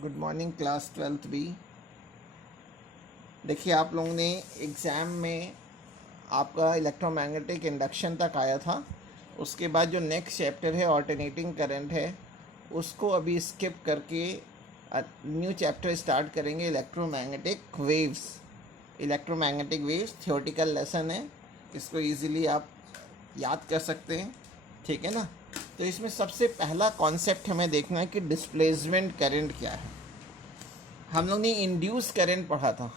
Good morning class 12th B. देखिए, आप लोगों ने एग्ज़ाम में आपका इलेक्ट्रोमैग्नेटिक इंडक्शन तक आया था। उसके बाद जो नेक्स्ट चैप्टर है ऑल्टरनेटिंग करंट है, उसको अभी स्किप करके न्यू चैप्टर स्टार्ट करेंगे, electromagnetic waves. Electromagnetic waves theoretical lesson है, इसको इजीली आप याद कर सकते हैं, ठीक है ना। तो इसमें सबसे पहला कॉन्सेप्ट हमें देखना है कि डिस्प्लेसमेंट करंट क्या है। हम लोग ने इंड्यूस करंट पढ़ा था।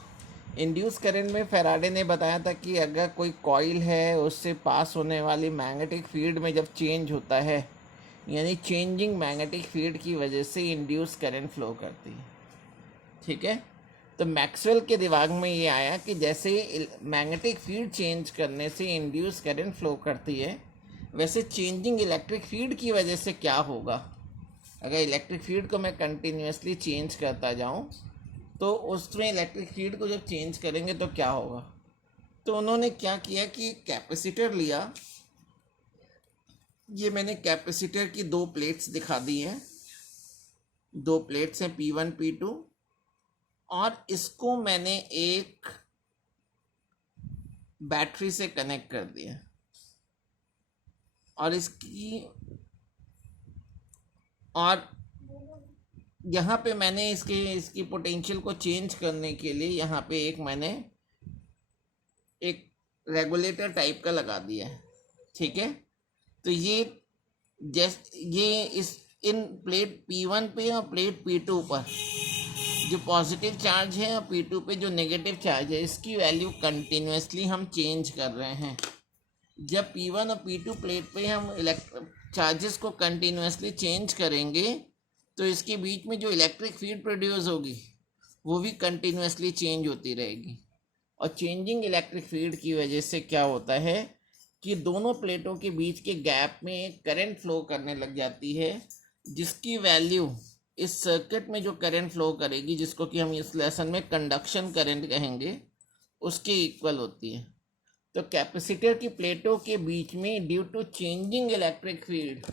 इंड्यूस करंट में फैराडे ने बताया था कि अगर कोई कॉइल है, उससे पास होने वाली मैग्नेटिक फील्ड में जब चेंज होता है, यानी चेंजिंग मैग्नेटिक फील्ड की वजह से इंड्यूस करंट फ्लो करती है, ठीक है। तो मैक्सवेल के दिमाग में ये आया कि जैसे मैग्नेटिक फील्ड चेंज करने से इंड्यूस करंट फ्लो करती है, वैसे चेंजिंग इलेक्ट्रिक फील्ड की वजह से क्या होगा। अगर इलेक्ट्रिक फील्ड को मैं कंटिन्यूसली चेंज करता जाऊं, तो उसमें इलेक्ट्रिक फील्ड को जब चेंज करेंगे तो क्या होगा। तो उन्होंने क्या किया कि कैपेसिटर लिया। ये मैंने कैपेसिटर की दो प्लेट्स दिखा दी हैं, दो प्लेट्स हैं P1 P2, और इसको मैंने एक बैटरी से कनेक्ट कर दिया, और यहाँ पे मैंने इसकी पोटेंशियल को चेंज करने के लिए यहाँ पे मैंने एक रेगुलेटर टाइप का लगा दिया है, ठीक है। तो ये इन प्लेट P1 पे और प्लेट P2 पर जो पॉजिटिव चार्ज है और P2 पे जो नेगेटिव चार्ज है, इसकी वैल्यू कंटिन्यूसली हम चेंज कर रहे हैं। जब P1 और P2 प्लेट पे हम चार्जेस को कंटिन्यूसली चेंज करेंगे, तो इसके बीच में जो इलेक्ट्रिक फील्ड प्रोड्यूस होगी वो भी कंटिन्यूसली चेंज होती रहेगी। और चेंजिंग इलेक्ट्रिक फील्ड की वजह से क्या होता है कि दोनों प्लेटों के बीच के गैप में करंट फ्लो करने लग जाती है, जिसकी वैल्यू इस सर्किट में जो करंट फ्लो करेगी, जिसको कि हम इस लेसन में कंडक्शन करंट कहेंगे, उसके इक्वल होती है। तो कैपेसिटर की प्लेटों के बीच में due to changing electric field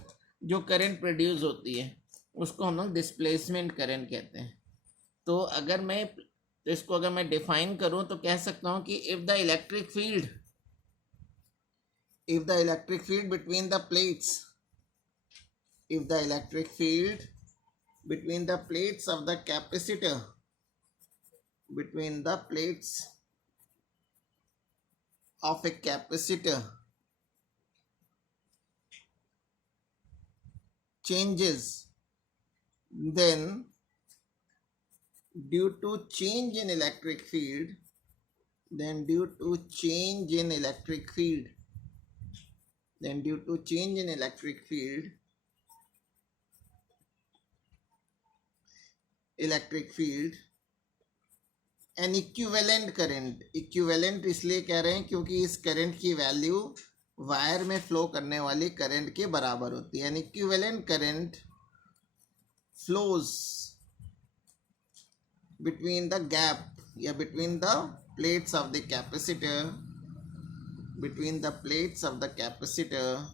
जो करंट प्रोड्यूस होती है, उसको हम लोग डिस्प्लेसमेंट करंट कहते हैं। तो इसको अगर मैं डिफाइन करूं तो कह सकता हूं कि if the electric field between the plates if the electric field between the plates of the capacitor between the plates of a capacitor changes, then due to change in electric field N equivalent इसलिए कह रहे हैं क्योंकि इस current की value wire में flow करने वाली करंट के बराबर होती है। An equivalent current flows between the gap या between the plates of the capacitor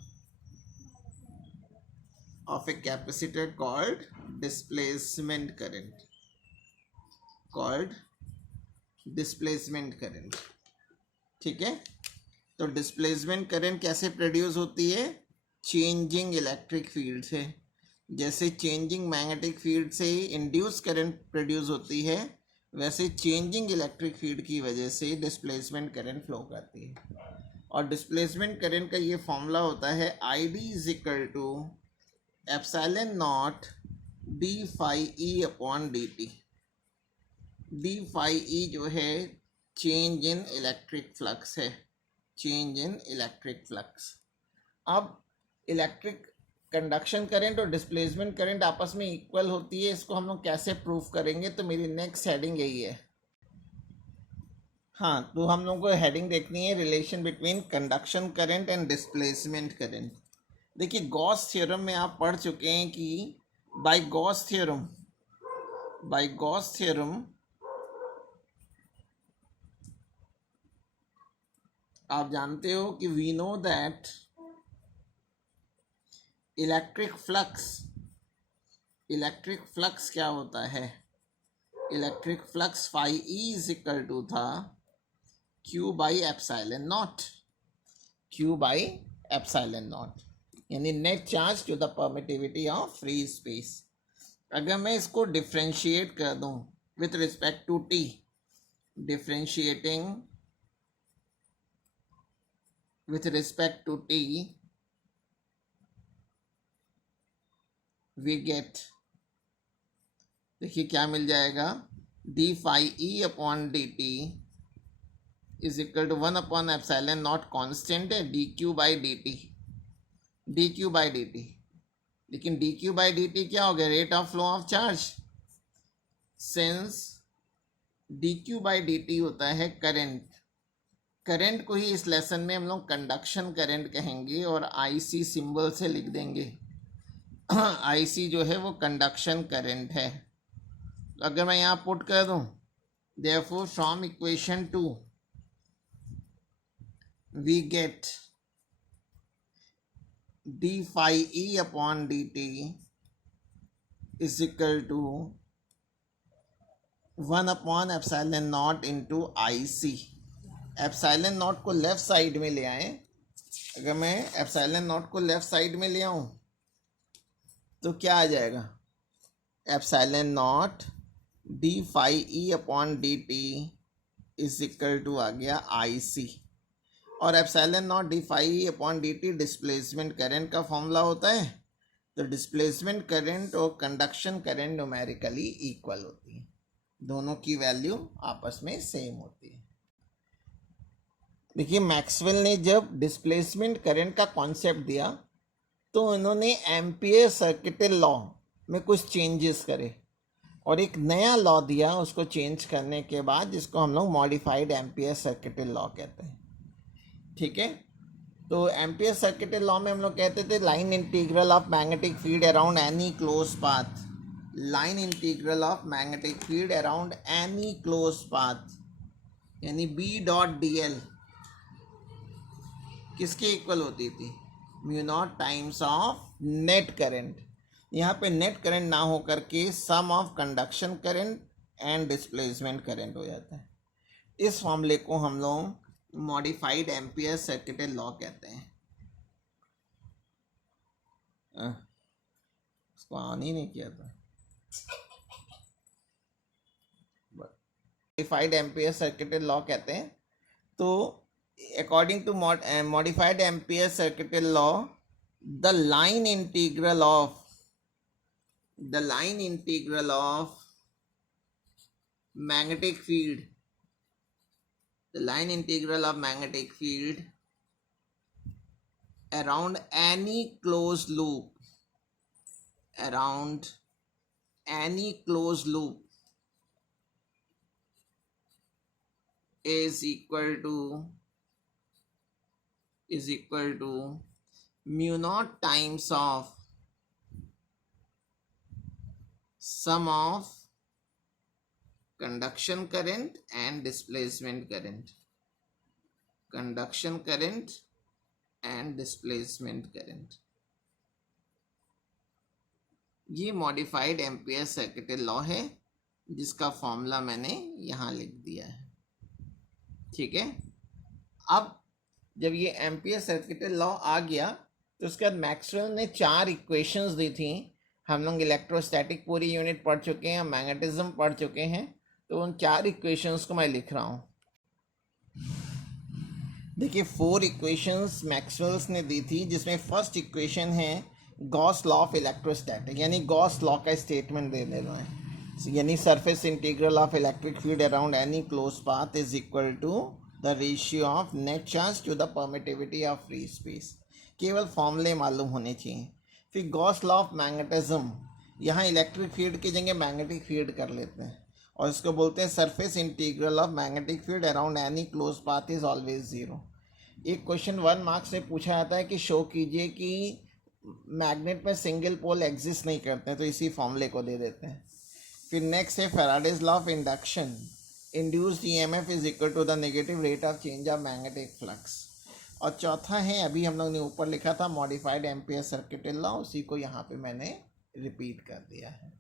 of a capacitor called displacement current, ठीक है। तो डिस्प्लेसमेंट करंट कैसे प्रोड्यूस होती है? चेंजिंग इलेक्ट्रिक फील्ड से। जैसे चेंजिंग मैग्नेटिक फील्ड से इंड्यूस करंट प्रोड्यूस होती है, वैसे चेंजिंग इलेक्ट्रिक फील्ड की वजह से डिस्प्लेसमेंट करंट फ्लो करती है। और डिस्प्लेसमेंट करंट का ये फॉर्मूला होता है ID is equal to epsilon naught D phi E upon dt। D phi E जो है चेंज इन इलेक्ट्रिक फ्लक्स है, अब इलेक्ट्रिक कंडक्शन करंट और डिस्प्लेसमेंट करंट आपस में इक्वल होती है। इसको हम लोग कैसे प्रूफ करेंगे, तो मेरी नेक्स्ट हेडिंग यही है। हाँ, तो हम लोगों को हेडिंग देखनी है relation between conduction current and displacement current. देखिए, गॉस थ्योरम में आप पढ़ चुके हैं कि बाय गॉस थ्योरम आप जानते हो कि we know that electric flux क्या होता है? Electric flux phi E is equal to था q by epsilon naught, q by epsilon naught, यानी net charge to the permittivity of free space. अगर मैं इसको डिफ्रेंशिएट कर दूं with respect to T, differentiating with respect to t, we get, देखिए क्या मिल जाएगा, D phi E upon D T is equal to 1 upon epsilon naught constant है, D Q by D T, D Q by D T. लेकिन D Q by D T क्या हो गया, rate of flow of charge, since D Q by D T होता है current, current को ही इस lesson में हम लोग कंडक्शन करंट कहेंगे और आईसी सिंबल से लिख देंगे। आईसी जो है वो कंडक्शन करंट है। तो अगर मैं यहाँ पुट कर दूँ, therefore from equation 2 we get D phi E upon D T is equal to 1 upon epsilon naught into I C. Epsilon naught को लेफ्ट साइड में ले आए, अगर मैं एप्सिलॉन नॉट को लेफ्ट साइड में ले आऊँ तो क्या आ जाएगा, epsilon naught D phi E upon D T is equal to आ गया आई सी, और epsilon naught D phi E upon D T displacement current का फॉर्मूला होता है। तो डिस्प्लेसमेंट करंट और कंडक्शन करंट न्यूमेरिकली इक्वल होती है, दोनों की वैल्यू आपस में सेम होती है। देखिए मैक्सवेल ने जब डिस्प्लेसमेंट करंट का कॉन्सेप्ट दिया तो उन्होंने एम्पियर सर्किटल लॉ में कुछ चेंजेस करे और एक नया लॉ दिया, उसको चेंज करने के बाद, जिसको हम लोग मॉडिफाइड एम्पियर सर्किटल लॉ कहते हैं। ठीक है, तो एम्पियर सर्किटल लॉ में हम लोग कहते थे line integral of magnetic field around any close path, line integral of magnetic field around any close path, यानी बी डॉट डी एल किसके इक्वल होती थी, mu naught times of net current. यहाँ पे नेट करंट ना हो करके sum of conduction current and displacement current हो जाता है। इस फॉर्मूले को हम लोग मॉडिफाइड एम्पियर सर्किटल लॉ कहते हैं। उसको ऑन ही नहीं किया था। मॉडिफाइड एम्पियर सर्किटल लॉ कहते हैं। तो according to modified ampere circuital law, the line integral of magnetic field, the line integral of magnetic field around any closed loop, around any closed loop is equal to mu naught times of sum of conduction current and displacement current, conduction current and displacement current। ये modified ampere circuital law है जिसका formula मैंने यहाँ लिख दिया है। ठीक है, अब जब ये एम्पियर सर्किटल लॉ आ गया तो उसके बाद मैक्सवेल ने 4 इक्वेशंस दी थी। हम लोग इलेक्ट्रोस्टैटिक पूरी यूनिट पढ़ चुके हैं, मैग्नेटिज्म पढ़ चुके हैं, तो उन 4 इक्वेशंस को मैं लिख रहा हूँ। देखिए 4 इक्वेशंस मैक्सवेल्स ने दी थी, जिसमें फर्स्ट इक्वेशन है गॉस लॉ ऑफ इलेक्ट्रोस्टैटिक, यानी गॉस लॉ का स्टेटमेंट दे रहे हैं, यानी surface integral of electric field around any close path is equal to the ratio of net charge to the permittivity of free space. केवल फॉर्मूले मालूम होने चाहिए। फिर गॉस लॉ ऑफ मैग्नेटिज्म, यहाँ इलेक्ट्रिक फील्ड की जगह मैग्नेटिक फील्ड कर लेते हैं और इसको बोलते हैं surface integral of magnetic field around any close path is always zero. एक क्वेश्चन 1 मार्क्स में पूछा जाता है कि शो कीजिए कि मैग्नेट में सिंगल पोल एग्जिस्ट नहीं करते हैं, तो इसी फॉर्मूले को दे देते हैं। फिर नेक्स्ट है Faraday's law of induction, induced EMF is equal to the negative rate of change of magnetic flux. और चौथा है, अभी हम लोग ने ऊपर लिखा था मॉडिफाइड एम्पियर सर्किटल लॉ, उसी को यहाँ पे मैंने रिपीट कर दिया है।